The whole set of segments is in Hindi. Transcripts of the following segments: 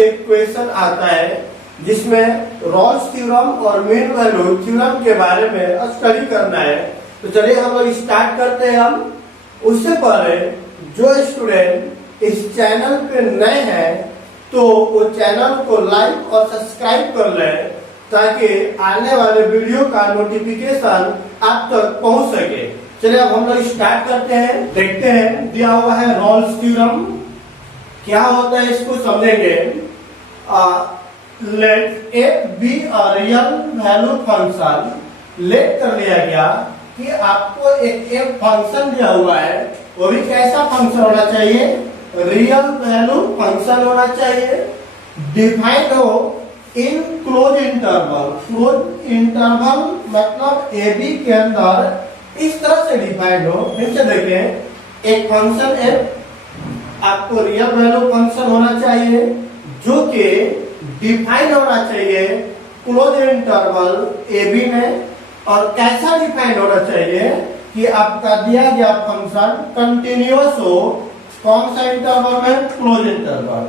एक क्वेश्चन आता है जिसमें रॉल्स थ्योरम और मीन वैल्यू थ्योरम के बारे में स्टडी करना है। तो चलिए हम लोग स्टार्ट करते हैं। हम उससे पहले जो स्टूडेंट इस चैनल पे नए हैं तो वो चैनल को लाइक और सब्सक्राइब कर लें ताकि आने वाले वीडियो का नोटिफिकेशन आप तक पहुंच सके। चलिए अब हम लोग स्टार्ट करते हैं। देखते हैं दिया हुआ है रॉल्स थ्योरम क्या होता है, इसको समझेंगे। Let A be a real value function. Let कर लिया गया कि आपको एक फंक्शन दिया हुआ है, वो भी कैसा फंक्शन होना चाहिए, रियल वैल्यू फंक्शन होना चाहिए। डिफाइंड हो in close interval. Close interval मतलब ए बी के अंदर इस तरह से डिफाइंड हो। फिर से देखें, एक फंक्शन एफ आपको रियल वैल्यू फंक्शन होना चाहिए जो कि डिफाइन होना चाहिए क्लोज इंटरवल ए बी में। और कैसा डिफाइन होना चाहिए कि आपका दिया गया फंक्शन कंटिन्यूअस हो। कौन सा इंटरवल में, close interval.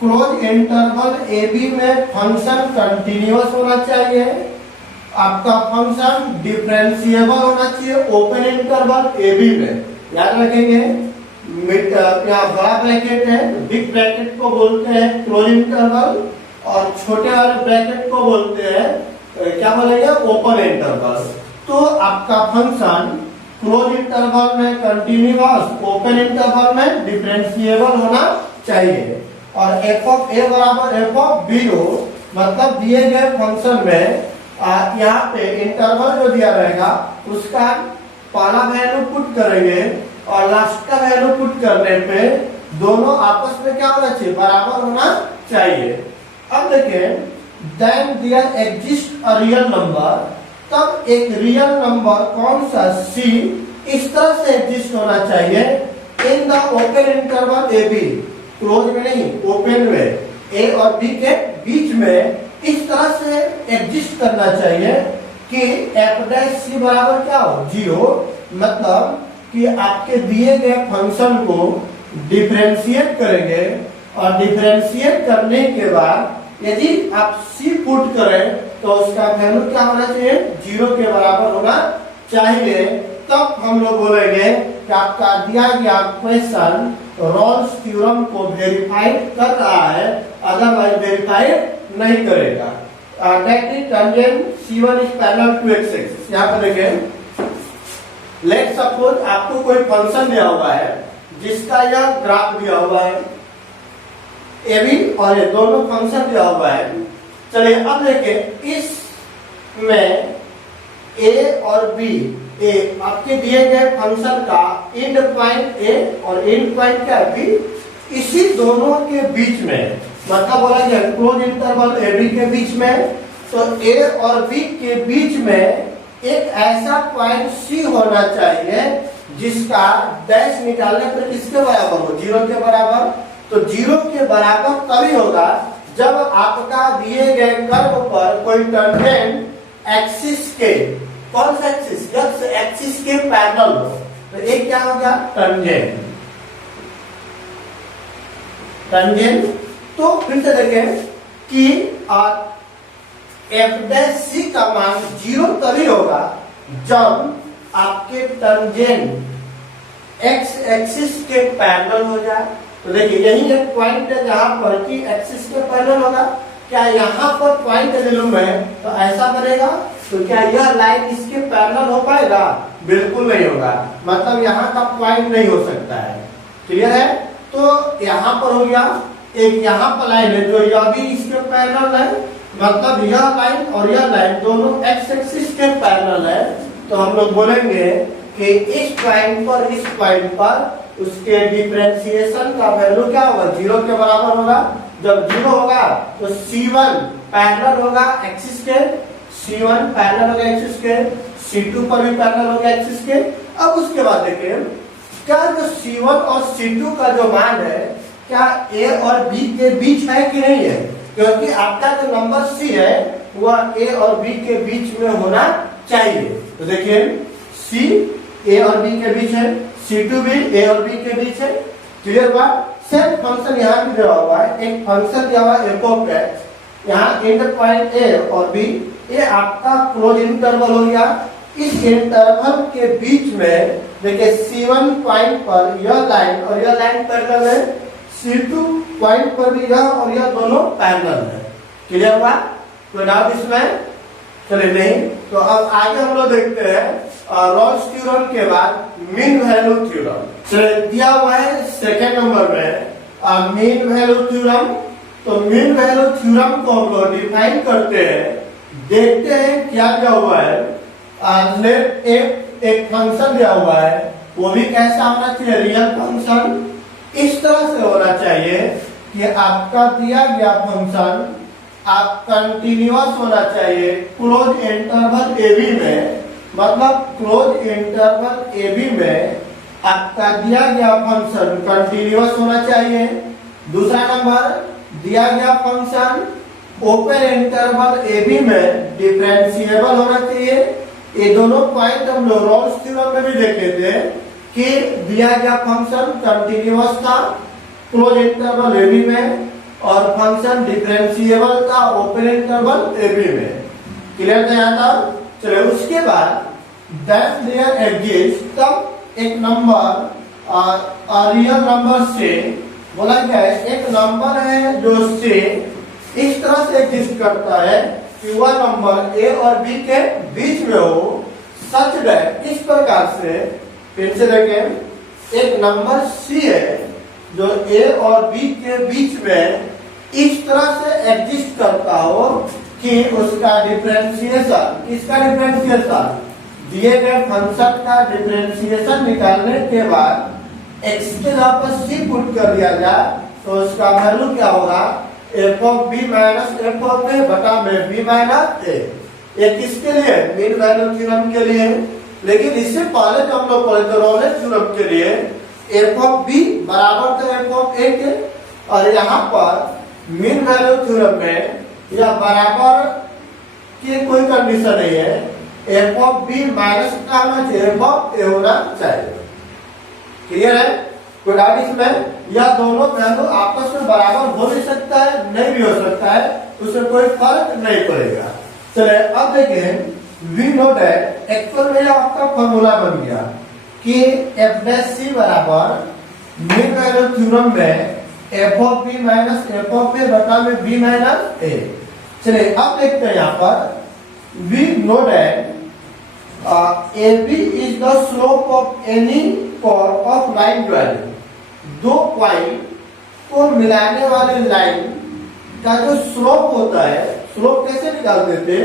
Close interval A B में फंक्शन कंटिन्यूअस होना चाहिए। आपका फंक्शन डिफरेंशिएबल होना चाहिए ओपन इंटरवल ए बी में। याद रखेंगे, यहाँ बड़ा ब्रैकेट है, बिग ब्रैकेट को बोलते हैं क्लोज इंटरवल, और छोटे वाले ब्रैकेट को बोलते हैं क्या बोलेंगे, ओपन इंटरवल। तो आपका फंक्शन क्लोज इंटरवल में कंटिन्यूअस, ओपन इंटरवल में डिफरेंशिएबल होना चाहिए। और एफ ऑफ ए बराबर एफ ऑफ बी हो, मतलब दिए गए फंक्शन में यहाँ पे इंटरवल जो दिया रहेगा उसका पहला वैल्यू पुट करेंगे और लास्ट का वैल्यू पुट करने पे दोनों आपस में क्या होना चाहिए, बराबर होना चाहिए। अब देखें, then there exist a real number. तब एक रियल नंबर कौन सा, सी, इस तरह से एग्जिस्ट होना चाहिए in the open interval A B. Close में नहीं, ओपन में, ए और बी के बीच में इस तरह से एग्जिस्ट करना चाहिए कि एफ डैश सी बराबर क्या हो, 0। मतलब कि आपके दिए गए फंक्शन को डिफरेंशिएट करेंगे और डिफरेंशिएट करने के बाद यदि आप सी पुट करें तो उसका वैल्यू क्या होना चाहिए, 0 के बराबर होना चाहिए। तब हम लोग बोलेंगे कि आपका दिया गया क्वेश्चन रॉल्स थ्योरम को वेरीफाइड कर रहा है, अदरवाइज वेरीफाइड नहीं करेगा। Tangent C1 is parallel to x axis. यहाँ पर देखें, लेट सपोज आपको कोई फंक्शन दिया हुआ है जिसका यह ग्राफ दिया हुआ है, ए बी और ये दोनों फंक्शन दिया हुआ है। चलिए अब देखें, इसमें ए और बी, ए आपके दिए गए फंक्शन का एंड पॉइंट ए और एंड पॉइंट क्या है, बी। इसी दोनों के बीच में, मतलब बोला गया क्लोज इंटरवल ए बी के बीच में, तो ए और बी के बीच में एक ऐसा पॉइंट सी होना चाहिए जिसका डैश निकालने पर किसके बराबर हो, 0 के बराबर। तो 0 के बराबर तभी होगा जब आपका दिए गए कर्व पर कोई टेंजेंट एक्सिस के, कौन सा एक्सिस, एक्स एक्सिस के पैरेलल हो। तो एक क्या हो गया, टेंजेंट। टेंजेंट तो फिर से देखें कि एफ डैश सी का मान 0 तभी होगा जब आपके टेंजेंट एक्स एक्सिस के पैरेलल हो जाए। तो देखिए यही एक पॉइंट है जहां पर कि एक्सिस के पैरेलल होगा। क्या यहाँ पर पॉइंट ले लूं मैं तो ऐसा बनेगा, तो क्या यह लाइन इसके पैरेलल हो पाएगा, बिल्कुल नहीं होगा। मतलब यहाँ का पॉइंट नहीं हो सकता है। क्लियर है। तो यहाँ पर हो गया, एक यहाँ पर लाइन है जो यह भी इसके पैरेलल है, मतलब यह लाइन और यह लाइन दोनों एक्स एक्सिस के पैरेलल है। तो हम लोग बोलेंगे कि इस पॉइंट पर, इस पॉइंट पर उसके डिफरेंशिएशन का वैल्यू क्या होगा, 0 के बराबर होगा। जब 0 होगा तो C1 पैरेलल होगा एक्सिस के, C1 पैरेलल होगा एक्सिस के, C2 पर भी पैरेलल होगा एक्सिस के। अब उसके बाद देखिए, क्या जो C1 और C2 का जो मान है क्या A और B के बीच है कि नहीं है, क्योंकि आपका जो नंबर C है वह A और B के बीच में होना चाहिए। तो देखिए C A और B के बीच है, C2 भी A और B के बीच है। क्लियर बात। सेम फंक्शन यहाँ भी दिया हुआ है, एक फंक्शन दिया हुआ है एफ ऑफ एक्स, यहाँ एंड पॉइंट ए और बी, ये आपका क्लोज इंटरवल हो गया। इस इंटरवल के बीच में देखिए C1 पॉइंट पर यह लाइन और यह लाइन पैरेलल है, C2 पॉइंट पर भी यह और यह दोनों पैरेलल है। क्लियर हुआ? कोई डाउट इसमें? चलिए नहीं तो अब आगे हम लोग देखते हैं रॉल्स थ्योरम के बाद मीन वैल्यू थ्योरम। चलिए दिया हुआ है सेकेंड नंबर में मीन वैल्यू थ्योरम। तो मीन वैल्यू थ्योरम को हम लोग डिफाइन करते हैं, देखते हैं क्या दिया हुआ है। लेट एक फंक्शन दिया हुआ है, वो भी कैसा होना चाहिए, रियल फंक्शन। इस तरह से होना चाहिए कि आपका दिया गया फंक्शन आप कंटिन्यूअस होना चाहिए क्लोज इंटरवल ए बी में, मतलब क्लोज इंटरवल ए बी में आपका दिया गया फंक्शन कंटिन्यूअस होना चाहिए। दूसरा नंबर, दिया गया function open interval A B में डिफरेंशिएबल होना चाहिए। ये दोनों पॉइंट हम लोग रॉल्स थ्योरम में भी देखे थे कि दिया गया फंक्शन कंटिन्यूअस था क्लोज इंटरवल ए बी में और फंक्शन डिफरेंशिएबल था ओपन इंटरवल ए बी में। क्लियर था यहाँ तक? चलिए उसके बाद दैट देयर एग्जिस्ट, तब एक नंबर रियल नंबर से बोला गया है, एक नंबर है जो से इस तरह से एग्जिस्ट करता है कि वह नंबर ए और बी के बीच में हो, सच दैट, इस प्रकार से। फिर से देखें, एक नंबर सी है जो ए और बी के बीच में इस तरह से एग्जिस्ट करता हो कि उसका डिफरेंशिएशन, किसका डिफरेंशिएशन, दिए गए फंक्शन का डिफरेंशिएशन निकालने के बाद x के जगह पर c पुट कर दिया जाए तो उसका वैल्यू क्या होगा, f of B minus F of ए बटा में बी माइनस ए। ये किसके लिए, मीन वैल्यू थ्योरम के लिए। लेकिन इससे पहले जो हम लोग पढ़े थे रॉलेस थ्योरम के लिए, एफ ऑफ बी बराबर था एफ ऑफ ए के, और यहाँ पर मीन वैल्यू थ्योरम में यह बराबर की कोई कंडीशन नहीं है, एफ ऑफ बी माइनस का होना चाहिए, एफ ऑफ ए होना चाहिए। क्लियर है? कोई डाउट इसमें? यह दोनों वैल्यू आपस में बराबर हो भी सकता है, नहीं भी हो सकता है, उससे कोई फर्क नहीं पड़ेगा। चलिए अब देखें, वी नो दैट, एक्चुअल में आपका फॉर्मूला बन गया कि एफ डैश सी बराबर मीन वैल्यू थ्योरम में f of B minus F of ए बटा में बी माइनस ए। चलिए अब देखते हैं यहाँ पर, we know that AB is the slope of any chord of line dwelling। दो पॉइंट को मिलाने वाले लाइन का जो स्लोप होता है, स्लोप कैसे निकालते थे,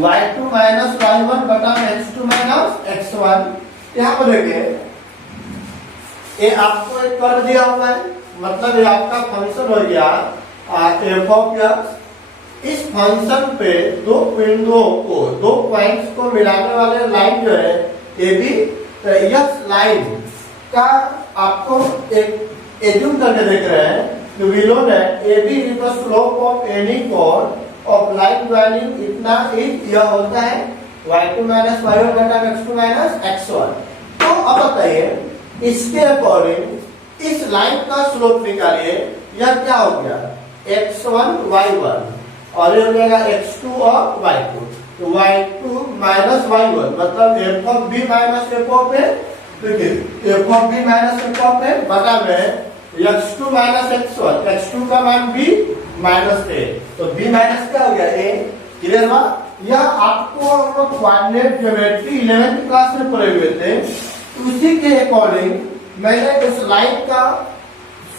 y2 माइनस y1 बटा x2 माइनस x1। यहाँ पर देखिए, ये आपको एक कर्व दिया हुआ है, मतलब ये आपका फंक्शन हो गया एफ ऑफ एक्स। इस फंक्शन पे दो बिंदुओं को, दो पॉइंट्स को मिलाने वाले लाइन जो है ए बी, तो यह लाइन का आपको एक एज्यूम करके देख रहे हैं कि we know that A B is the slope of any chord of line joining, इतना इज यह होता है y2 माइनस y1 बटा x2 माइनस x1। तो अब बताइए इसके अकॉर्डिंग इस लाइन का स्लोप निकालिए, यह क्या हो गया, x1 y1 और ये हो जाएगा x2 और y2। तो y2 माइनस y1 मतलब F of B minus F of A, देखिए F of B minus F of ए बटा में x2 माइनस x1, x2 का मान b माइनस ए, तो b माइनस क्या हो गया a। क्लियर हुआ? यह आपको हम लोग कोऑर्डिनेट ज्योमेट्री 11th क्लास में पढ़े हुए थे, उसी के अकॉर्डिंग मैंने उस लाइन का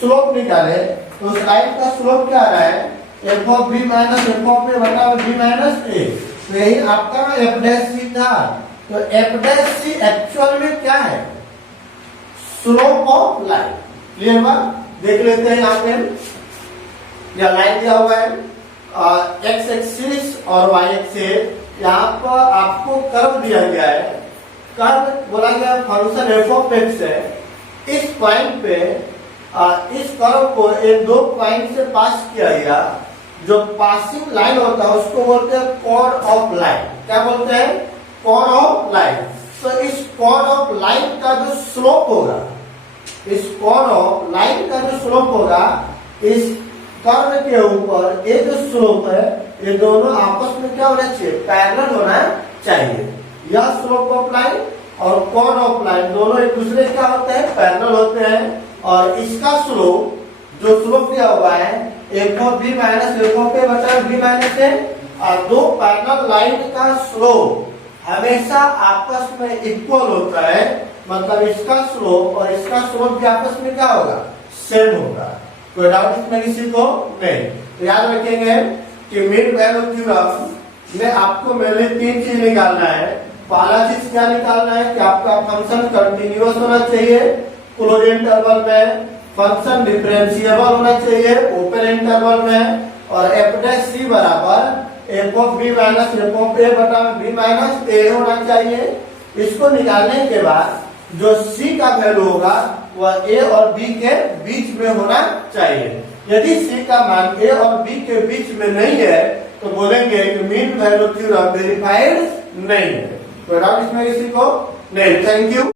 स्लोप निकाले। तो उस लाइन का स्लोप क्या आ रहा है, F of B minus F of ए बटा बी माइनस ए। तो यही आपका ना एफ डैश सी था। तो एफ डैश सी एक्चुअल में क्या है, स्लोप ऑफ लाइन। क्लियर हुआ? देख लेते हैं यहाँ पे, यह लाइन दिया हुआ है एक्स एक्सिस और वाई एक्सिस। यहाँ पर आपको कर्व दिया गया है, कर्व बोला गया फंक्शन एफ ऑफ एक्स है। इस पॉइंट पे इस कर्व को एक दो पॉइंट से पास किया गया, जो पासिंग लाइन होता है उसको बोलते हैं कॉर्ड ऑफ लाइन। क्या बोलते हैं, कॉर्ड ऑफ लाइन। तो इस कॉर्ड ऑफ लाइन का जो स्लोप होगा, इस कोण ऑफ लाइन का जो स्लोप होगा इस कर्व के ऊपर ये जो स्लोप है ये दोनों आपस में क्या होना चाहिए, पैरेलल होना चाहिए। यह स्लोप ऑफ लाइन और कोण ऑफ लाइन दोनों एक दूसरे क्या होते हैं, पैरेलल होते हैं। और इसका स्लोप जो स्लोप दिया हुआ है F of B minus F of ए बटा बी माइनस ए, और दो पैरेलल लाइन का स्लोप हमेशा आपस में इक्वल होता है, मतलब इसका स्लोप और इसका स्लोप भी आपस में क्या होगा, सेम होगा। कोई डाउट इसमें किसी को नहीं। तो याद रखेंगे कि मीन वैल्यू थ्योरम में आपको मेरे तीन चीज निकालना है। पहला चीज क्या निकालना है कि आपका फंक्शन कंटिन्यूअस होना चाहिए, क्लोज इंटरवल में फंक्शन डिफरेंशिएबल होना चाहिए ओपन इंटरवल में, और एफ डैश सी बराबर F of B minus F of ए बटा बी माइनस ए होना चाहिए। इसको निकालने के बाद जो सी का वैल्यू होगा वह ए और बी के बीच में होना चाहिए। यदि सी का मान ए और बी के बीच में नहीं है तो बोलेंगे कि मीन वैल्यू थ्योरम वेरीफाइड नहीं है। तो डाउट इसमें किसी को नहीं। Thank you.